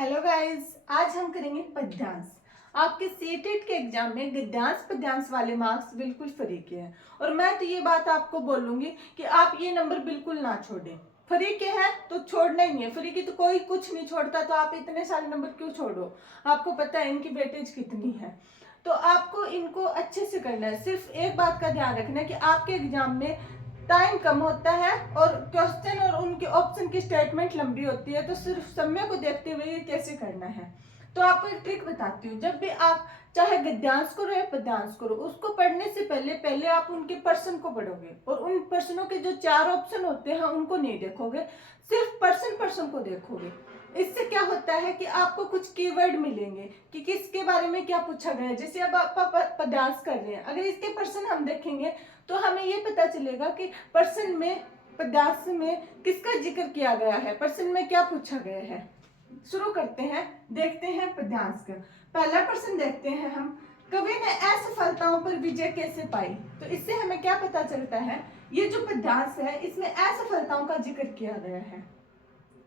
Hello guys, आज हम करेंगे पद्यांश। आपके सीटेट के एग्जाम में गद्यांश पद्यांश वाले मार्क्स बिल्कुल फ्री के हैं और मैं तो ये बात आपको बोलूंगी कि आप ये नंबर बिल्कुल ना छोड़ें। फ्री के हैं तो छोड़ना ही नहीं है, फ्री की तो कोई कुछ नहीं छोड़ता, तो आप इतने सारे नंबर क्यों छोड़ो। आपको पता है इनकी वेटेज कितनी है, तो आपको इनको अच्छे से करना है। सिर्फ एक बात का ध्यान रखना है कि आपके एग्जाम में टाइम कम होता है और क्वेश्चन और उनके ऑप्शन की स्टेटमेंट लंबी होती है, तो सिर्फ समय को देखते हुए ये कैसे करना है। तो आपको एक ट्रिक बताती हूँ। जब भी आप चाहे गद्यांश करो या पद्यांश करो, उसको पढ़ने से पहले पहले आप उनके पर्सन को पढ़ोगे और उन पर्सनों के जो 4 ऑप्शन होते हैं उनको नहीं देखोगे, सिर्फ पर्सन पर्सन को देखोगे। इससे क्या होता है कि आपको कुछ कीवर्ड मिलेंगे कि किसके बारे में क्या पूछा गया है। जैसे अब आप पद्यांश कर रहे हैं, अगर इसके पर्सन हम देखेंगे तो हमें ये पता चलेगा कि पर्सन में पद्यांश में किसका जिक्र किया गया है, पर्सन में क्या पूछा गया है। शुरू करते हैं, देखते हैं पद्यांश का। पहला प्रश्न देखते हैं हम, कवि ने असफलताओं पर विजय कैसे पाई। तो इससे हमें क्या पता चलता है, ये जो पद्यांश है इसमें असफलताओं का जिक्र किया गया है।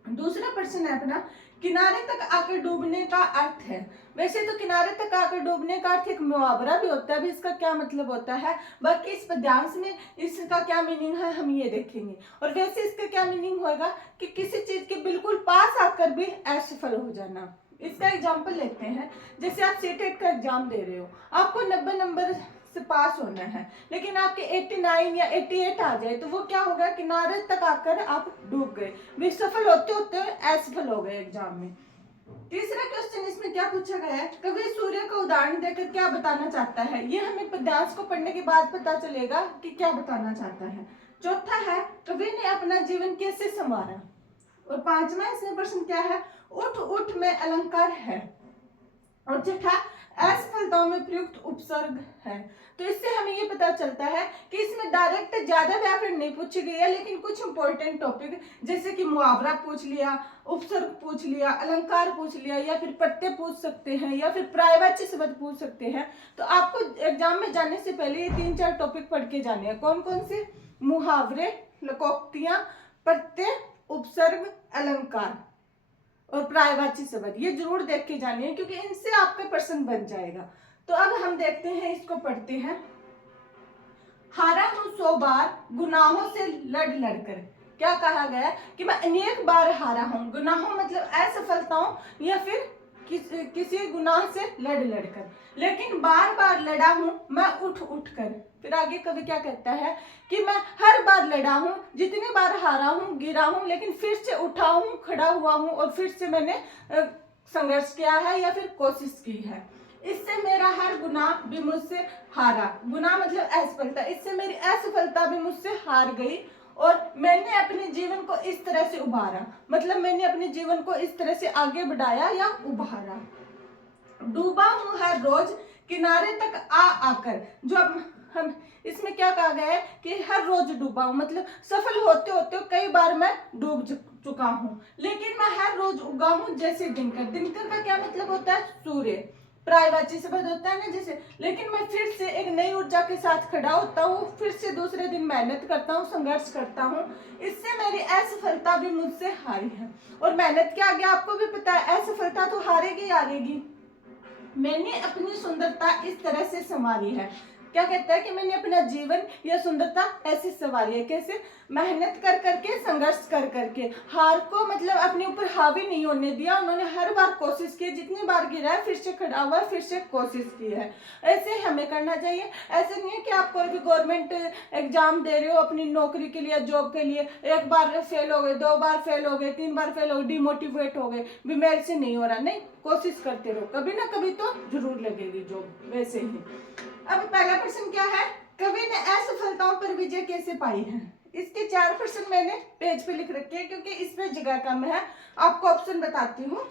दूसरा प्रश्न है अपना, किनारे तक आकर डूबने का अर्थ है। वैसे तो किनारे तक आकर डूबने का अर्थ एक मुहावरा भी होता है, अभी इसका क्या मतलब होता है, बाकी इस पद्यांश में इसका क्या मीनिंग है हम ये देखेंगे। और वैसे इसका क्या मीनिंग होगा कि किसी चीज के बिल्कुल पास आकर भी असफल हो जाना। इसका एग्जाम्पल लेते हैं, जैसे आप सीटेट का एग्जाम दे रहे हो, आपको 90 नंबर से पास होना है, लेकिन आपके 89 या 88 आ जाए तो वो क्या होगा, किनारे तक आकर आप डूब गए, विसफल होते होते असफल हो गए एग्जाम में। तीसरा क्वेश्चन इसमें क्या पूछा गया है, कवि सूर्य का उदाहरण देकर क्या बताना चाहता है। ये हमें पद्यांश को पढ़ने के बाद पता चलेगा कि क्या बताना चाहता है। चौथा है, कवि ने अपना जीवन कैसे संवारा। और पांचवा इसमें प्रश्न क्या है, उठ उठ में अलंकार है। और छठा, असफलताओं में प्रयुक्त उपसर्ग है। तो इससे हमें ये पता चलता है कि इसमें डायरेक्ट ज्यादा व्याकरण नहीं पूछी गई है, लेकिन कुछ इंपॉर्टेंट टॉपिक जैसे कि मुहावरा पूछ लिया, उपसर्ग पूछ लिया, अलंकार पूछ लिया, या फिर प्रत्यय पूछ सकते हैं, या फिर पर्यायवाची शब्द पूछ सकते हैं। तो आपको एग्जाम में जाने से पहले ये 3-4 टॉपिक पढ़ के जाने हैं। कौन कौन से, मुहावरे, लोकोक्तियां, प्रत्यय, उपसर्ग, अलंकार और पर्यायवाची शब्द, ये जरूर देख के जानिए क्योंकि इनसे आपका प्रश्न बन जाएगा। तो अब हम देखते हैं, इसको पढ़ते हैं। हारा हूं 100 बार गुनाहों से लड़ लड़कर। क्या कहा गया कि मैं अनेक बार हारा हूं, गुनाहों मतलब असफलताओं या फिर किसी गुनाह से लड़ लड़कर, लेकिन बार बार लड़ा हूं मैं उठ उठ कर। फिर आगे कवि क्या कहता है कि मैं हर बार लड़ा हूं, जितनी बार हारा हूं, गिरा हूं, लेकिन फिर से उठा हूं, खड़ा हुआ हूं और फिर से मैंने संघर्ष किया है या फिर कोशिश की है। इससे मेरा हर गुनाह भी मुझसे हारा, गुनाह मतलब असफलता, इससे मेरी असफलता भी मुझसे हार गई और मैंने अपने जीवन को इस तरह से उभारा, मतलब मैंने अपने जीवन को इस तरह से आगे बढ़ाया या उभारा। डूबा हूं हर रोज किनारे तक आ आकर। जो अब हम इसमें क्या कहा गया है कि हर रोज डूबा हूं, मतलब सफल होते होते कई बार मैं डूब चुका हूं, लेकिन मैं हर रोज उगा हूं जैसे दिनकर। दिनकर का क्या मतलब होता है, सूर्य, पर्यायवाची शब्द होता है ना जैसे। लेकिन मैं फिर से एक नई ऊर्जा के साथ खड़ा होता हूँ, फिर से दूसरे दिन मेहनत करता हूँ, संघर्ष करता हूँ, इससे मेरी असफलता भी मुझसे हारी है। और मेहनत के आगे आपको भी पता है असफलता तो हारेगी हारेगी। मैंने अपनी सुंदरता इस तरह से संवारी है। क्या कहता है कि मैंने अपना जीवन या सुंदरता ऐसे संवारी है, कैसे, मेहनत कर करके, संघर्ष कर करके, हार को मतलब अपने ऊपर हावी नहीं होने दिया। उन्होंने हर बार कोशिश की, जितनी बार गिरा है फिर से खड़ा हुआ, फिर से कोशिश की है। ऐसे हमें करना चाहिए। ऐसे नहीं है कि आप कोई भी गवर्नमेंट एग्जाम दे रहे हो अपनी नौकरी के लिए, जॉब के लिए, एक बार फेल हो गए, 2 बार फेल हो गए, 3 बार फेल हो गए, डिमोटिवेट हो गए, भी मेरे से नहीं हो रहा। नहीं, कोशिश करते रहो, कभी ना कभी तो जरूर लगेगी जॉब। वैसे ही अब पहला प्रश्न क्या है, कवि ने असफलताओं पर विजय कैसे पाई है। इसके 4 प्रश्न मैंने पेज पे लिख रखे हैं क्योंकि इसमें जगह कम है। आपको ऑप्शन बताती हूँ।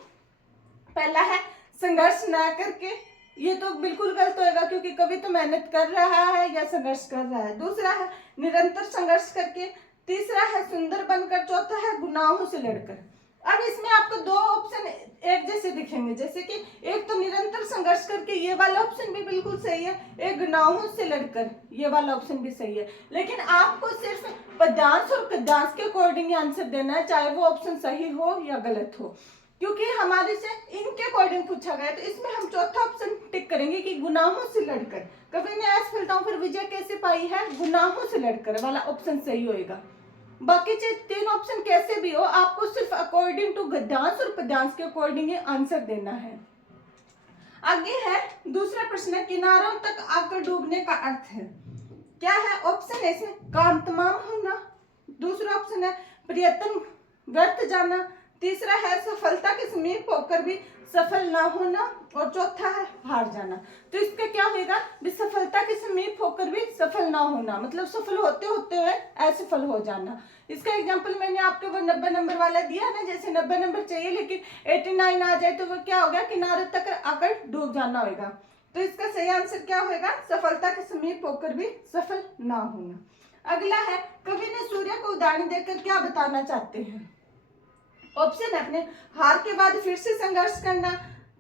पहला है संघर्ष न करके, ये तो बिल्कुल गलत होगा क्योंकि कवि तो मेहनत कर रहा है या संघर्ष कर रहा है। दूसरा है निरंतर संघर्ष करके। तीसरा है सुंदर बनकर। चौथा है गुनाहों से लड़कर। अब इसमें आपको 2 ऑप्शन एक जैसे दिखेंगे, जैसे कि एक तो निरंतर संघर्ष करके, ये वाला ऑप्शन भी बिल्कुल सही है, एक गुनाहों से लड़कर, ये वाला ऑप्शन भी सही है। लेकिन आपको सिर्फ पद्यांश और गद्यांश के अकॉर्डिंग आंसर देना है, चाहे वो ऑप्शन सही हो या गलत हो। क्योंकि हमारे से इनके अकॉर्डिंग पूछा गया, तो इसमें हम चौथा ऑप्शन टिक करेंगे कि गुनाहों से लड़कर। कवि ने असफलताओं पर विजय कैसे पाई है, गुनाहों से लड़कर वाला ऑप्शन सही होएगा। बाकी 3 ऑप्शन कैसे भी हो, आपको सिर्फ अकॉर्डिंग टू गद्यांश और पद्यांश के अकॉर्डिंग ही आंसर देना है। आगे है दूसरा प्रश्न, किनारों तक आकर डूबने का अर्थ है क्या है। ऑप्शन है इसमें काम तमाम होना, दूसरा ऑप्शन है प्रयत्न व्यर्थ जाना, तीसरा है सफलता के समीप होकर भी सफल ना होना, और चौथा है हार जाना। तो इसका क्या होगा, सफलता के समीप होकर भी सफल ना होना, मतलब सफल होते होते हुए असफल हो जाना। इसका एग्जांपल मैंने आपको वो 90 नंबर वाला दिया ना, जैसे 90 नंबर चाहिए लेकिन 89 आ जाए तो वो क्या होगा, किनारे तक आकर डूब जाना होगा। तो इसका सही आंसर क्या होगा, सफलता के समीप होकर भी सफल ना होना। अगला है, कवि ने सूर्य को उदाहरण देकर क्या बताना चाहते हैं। ऑप्शन है अपने हार के बाद फिर से संघर्ष करना,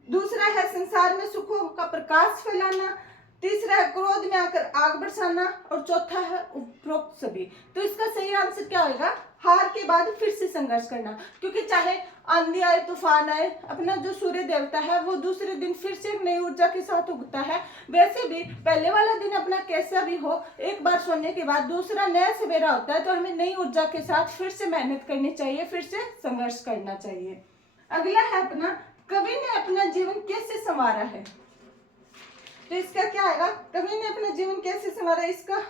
दूसरा है संसार में सुखों का प्रकाश फैलाना, तीसरा है क्रोध में आकर आग बरसाना, और चौथा है उपरोक्त सभी। तो इसका सही आंसर क्या होगा, हार के बाद फिर से संघर्ष करना। क्योंकि चाहे आंधी आए तूफान आए, अपना जो सूर्य देवता है वो दूसरे दिन फिर से एक नई ऊर्जा के साथ उगता है। वैसे भी पहले वाला दिन अपना कैसा भी हो, एक बार सोने के बाद दूसरा नया सवेरा होता है, तो हमें नई ऊर्जा के साथ फिर से मेहनत करनी चाहिए, फिर से संघर्ष करना चाहिए। अगला है अपना, कवि ने अपना जीवन कैसे संवारा है। तो इसका क्या आएगा, कवि ने अपना जीवन कैसे संवारा। इसका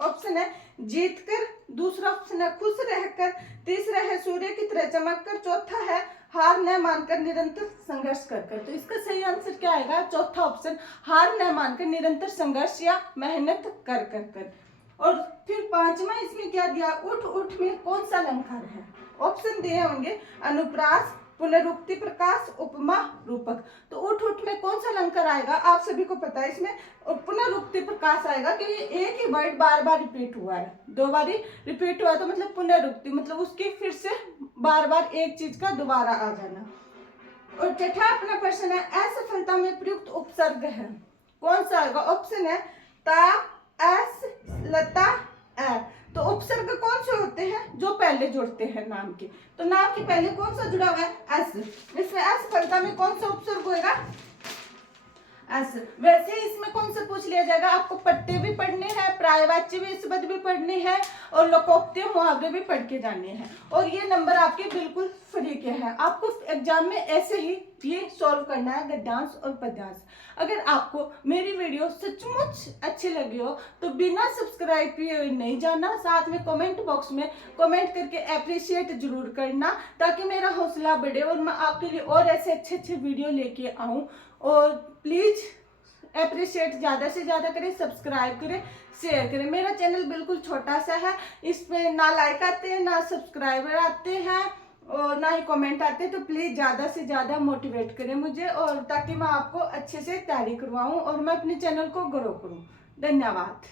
ऑप्शन है जीत कर, दूसरा ऑप्शन है खुश रहकर, तीसरा है सूर्य की तरह चमक कर, चौथा है हार न मानकर निरंतर संघर्ष कर कर। तो इसका सही आंसर क्या आएगा, चौथा ऑप्शन, हार न मानकर निरंतर संघर्ष या मेहनत कर कर कर। और फिर पांचवा इसमें क्या दिया, उठ उठ में कौन सा अलंकार है। ऑप्शन दिए होंगे अनुप्रास, पुनरुक्ति प्रकाश, उपमा रूपक। तो उठ उठ में कौन सा अलंकार आएगा, आप सभी को पता है, इसमें पुनरुक्ति प्रकाश आएगा कि एक ही वर्ड बार बार रिपीट हुआ है, 2 बार रिपीट हुआ, तो मतलब पुनरुक्ति, मतलब उसकी फिर से बार बार एक चीज का दोबारा आ जाना। और छठा अपना प्रश्न है, असफलता में प्रयुक्त उपसर्ग है कौन सा आएगा। ऑप्शन है ता, एस, लता, ए। तो उपसर्ग कौन से होते हैं, जो पहले जुड़ते हैं नाम के। तो नाम के पहले कौन सा जुड़ा हुआ है, एस। इसमें असफलता में कौन सा उपसर्ग होगा, एस। वैसे ही इसमें कौन सा पूछ लिया जाएगा, आपको पट्टे भी पढ़ने हैं, पर्यायवाची भी, इसबद भी पढ़ने हैं, और लोकोक्ति मुहावरे भी पढ़ के जाने हैं। और ये नंबर आपके बिल्कुल फ्री के हैं, आपको एग्जाम में ऐसे ही ये सॉल्व करना है, गद्यांश और पद्यांश। अगर आपको मेरी वीडियो सचमुच अच्छी लगी हो तो बिना सब्सक्राइब किए नहीं जाना, साथ में कमेंट बॉक्स में कमेंट करके अप्रिशिएट जरूर करना, ताकि मेरा हौसला बढ़े और मैं आपके लिए और ऐसे अच्छे अच्छे वीडियो लेके आऊँ। और प्लीज अप्रिशिएट ज़्यादा से ज़्यादा करें, सब्सक्राइब करें, शेयर करें। मेरा चैनल बिल्कुल छोटा सा है, इसमें ना लाइक आते हैं, ना सब्सक्राइबर आते हैं, और ना ही कमेंट आते हैं। तो प्लीज़ ज़्यादा से ज़्यादा मोटिवेट करें मुझे, और ताकि मैं आपको अच्छे से तैयारी करवाऊँ और मैं अपने चैनल को ग्रो करूँ। धन्यवाद।